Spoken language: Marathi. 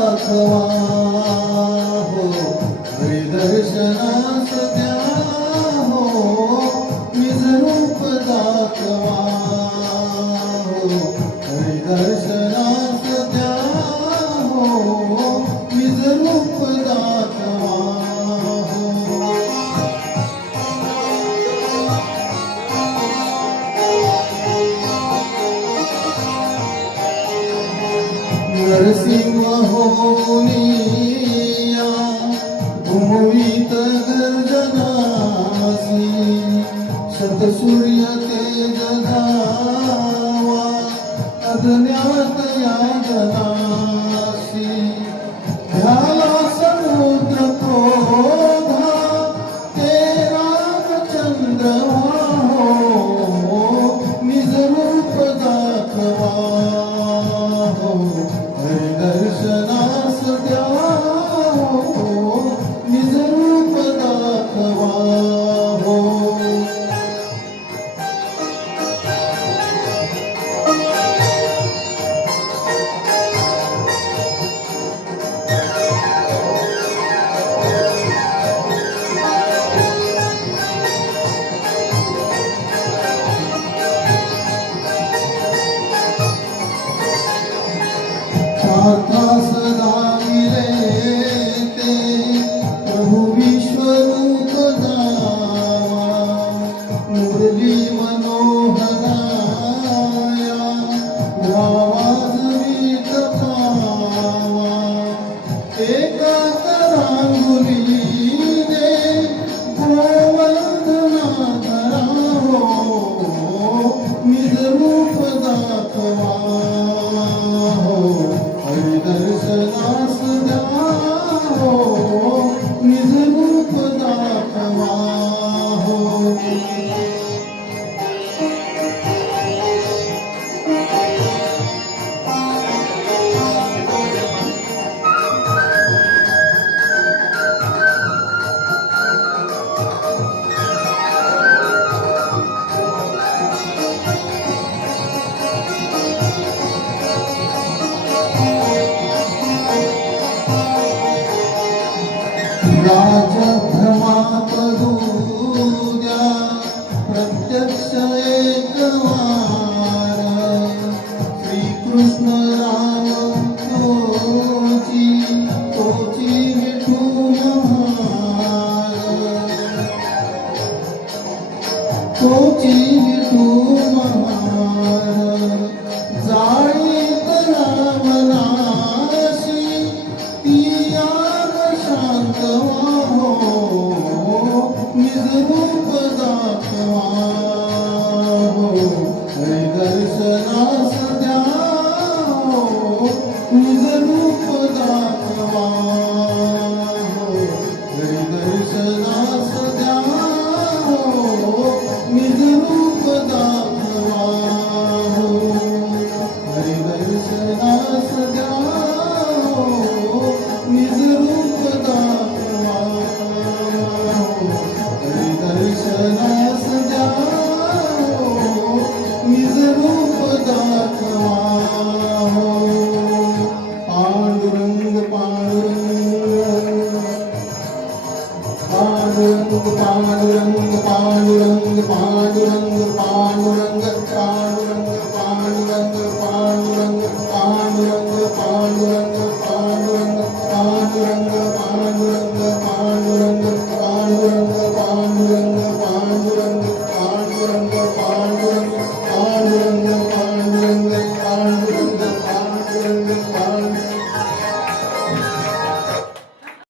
दाखवा हो हरिदर्शनास द्या हो निज रूप दाखवा हो हरिदर्शनास द्या हो निज रूप दाखवा हो नरसिंह होनिया घुमवीत गर्जनासी शतसूर्य तेज धावा अज्ञात या जनासी ध्याला समुद्र क्रोधा ते रामचंद्र हो निज रूप दाखवा हो हरिदर्शनास द्या हो निज रूप दाखवा हो पार्था सदा विरेते प्रभु विश्वरूप जावा मुरली मनोहराया वाजवीत पावा एका करांगुलीने गोवंदना करा हो निज रूप दाखवा हो हरिदर्शनास द्या हो निज रूप दाखवा हो राजभ्रमा द्या प्रत्यक्ष एकवार श्रीकृष्ण राम तोची विठू महार तोची विठू महार जाळीत रामनाशी तियाग शांतवा हो निज रूप दाखवा हो हरिदर्शनास द्या हो निज रूप दाखवा हो हरिदर्शनास द्या हो निज रूप दाखवा हो हरिदर्शनास द्या हो निज रूप दाखवा हो हरिदर्शनास द्या हो निज रूप दाखवा हो पांडुरंग पांडुरंग पांडुरंग पांडुरंग पांडुरंग पांडुरंग पांडुरंग